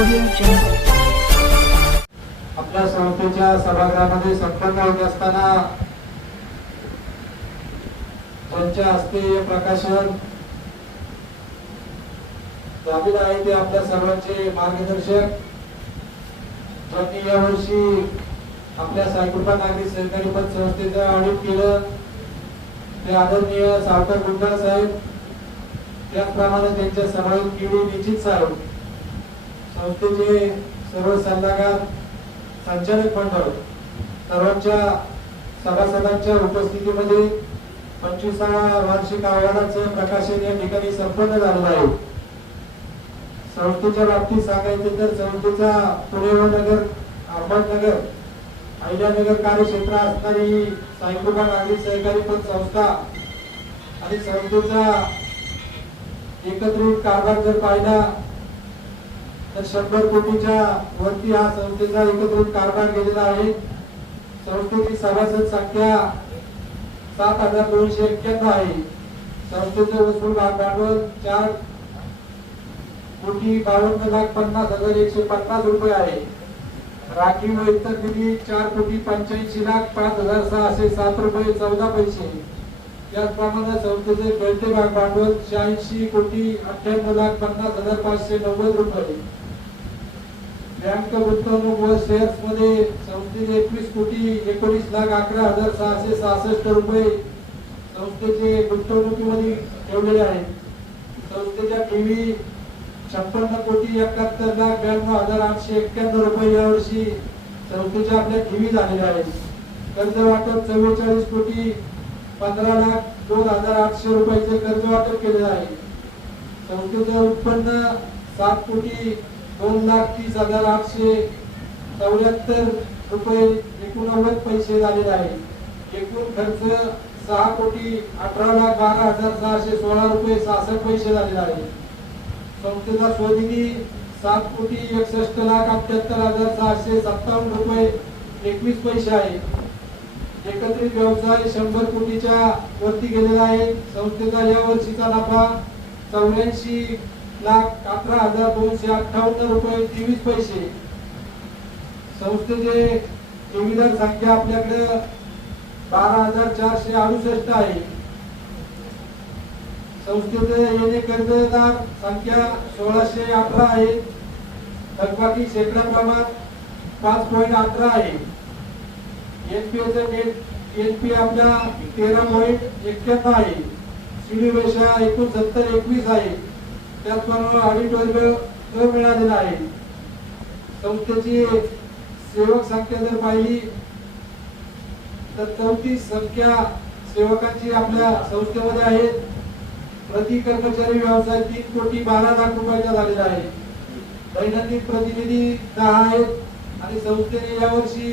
आपल्या संस्थेच्या सभागृहामध्ये संपन्न होत असताना ज्यांच्या हस्ते प्रकाशन झालेलं आहे ते आपल्या सर्वांचे मार्गदर्शक, ज्यांनी यावर्षी आपल्या साईकृपा नागरी सहकारी पतसंस्थेचं ऑडिट केलं ते आदरणीय सावकार गुंडाळ साहेब, त्याचप्रमाणे त्यांच्या समावेश केली निश्चित साहेब, संस्थेचे सर्व सल्लागार, संचालक मंडळ, सर्वांच्या सभासदांच्या उपस्थितीमध्ये 25व्या वार्षिक अहवालाचं प्रकाशन या ठिकाणी संपन्न झालेलं आहे। संस्थेच्या बाबतीत सांगायचं तर संस्थेचा पुणे नगर, अहमदनगर, अहिल्यानगर कार्यक्षेत्र असणारी साईकृपा नागरी सहकारी पतसंस्था आणि संस्थेचा एकत्रित कारभार जर पाहिला तर 100 कोटीच्या वरती हा संस्थेचा एकत्रित कारभार गेलेला आहे। संस्थेची सभासद संख्या 7291 आहे। संस्थेचे वसूल भांडवल 4,52,50,150 रुपये आहे। राखीव व इतर निधी 4,85,05,607 रुपये 14 पैसे। त्याचप्रमाणे संस्थेचे खेळते भांडवल 86,58,50,590 रुपये। बँक गुंतवणूक व शेअर्स मध्ये संस्थेचे 21,19,11,666 रुपये संस्थेचे गुंतवणुकीमध्ये ठेवलेले आहेत। संस्थेच्या ठेवी 56,71,92,891 रुपये यावर्षी संस्थेच्या आपल्या ठेवी झालेल्या आहेत। कर्ज वाटप 44,15,02,800 रुपयाचे कर्ज वाटप केलेले आहे। संस्थेचे उत्पन्न 7,02,30,874 रुपये 89 पैसे झालेले आहे। एकूण खर्च 6,18,12,616 रुपये 66 पैसे झालेला आहे। संस्थेचा स्वनिधी 7,61,78,657 रुपये 21 पैसे आहे। एकत्रित व्यवसाय 100 कोटीच्या वरती गेलेला आहे। संस्थेचा या वर्षीचा नफा 84,11,258 रुपये 23 पैसे। संस्थेचे ठेवीदार संख्या आपल्याकडे 12,468 आहे। संस्थेचे येणे कर्जदार संख्या 1,618 आहे। थकबाकी शेकडा प्रमाण 5.18 आहे। एनपीएचा नेट एनपी आपला 13.91 आहे। सीडी रेषा 69.21 आहे। त्याचप्रमाणे ऑडिट वर्ग मिळालेला आहे। संस्थेची सेवक संख्या जर पाहिली तर 34 संख्या सेवकांची आपल्या संस्थेमध्ये आहेत। प्रति कर्मचारी व्यवसाय 3,12,00,000 रुपयाचा झालेला आहे। दैनंदिन प्रतिनिधी 10 आहेत आणि संस्थेने यावर्षी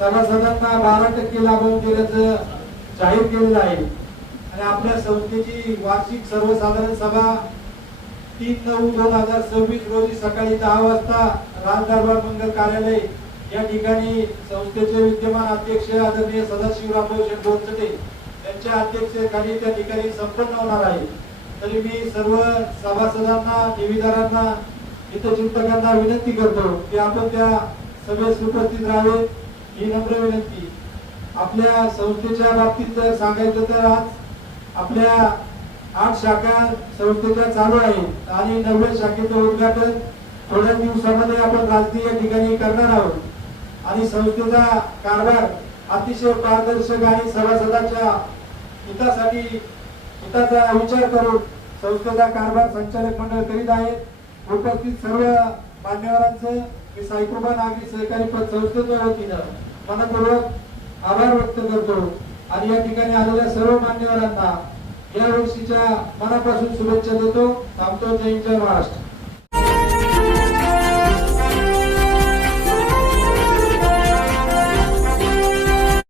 सभासदांना 12% लाभांश दिल्याचं जाहीर केलेलं आहे। आणि आपल्या संस्थेची वार्षिक सर्वसाधारण सभा 3/9/2026 रोजी सकाळी 10 वाजता राजदरबार मंगल कार्यालय या ठिकाणी संस्थेचे विद्यमान अध्यक्ष आदरणीय सदाशिवराव शेटगोंचटे यांच्या अध्यक्षतेखाली त्या ठिकाणी संपन्न होणार आहे। तरी मी सर्व सभासदांना, ठेवीदारांना, हितचिंतकांना विनंती करतो की आपण त्या सभेस उपस्थित राहावे ही नम्र विनंती। आपल्या संस्थेच्या बाबतीत जर सांगायचं तर आज आपल्या 8 शाखा संस्थेच्या चालू आहेत आणि 9व्या शाखेचं उद्घाटन थोड्या दिवसामध्ये आपण राजकीय ठिकाणी करणार आहोत। आणि संस्थेचा कारभार अतिशय पारदर्शक आणि सभासदांच्या हिताचा विचार करून संस्थेचा कारभार संचालक मंडळ करीत आहे। उपस्थित सर्व मान्यवरांचं मी साईकृपा नागरी सहकारी पतसंस्थेच्या वतीनं मनपूर्वक आभार व्यक्त करतो आणि या ठिकाणी आलेल्या सर्व मान्यवरांना या वर्षीच्या मनापासून शुभेच्छा देतो। थांबतो। जय हिंद, जय महाराष्ट्र।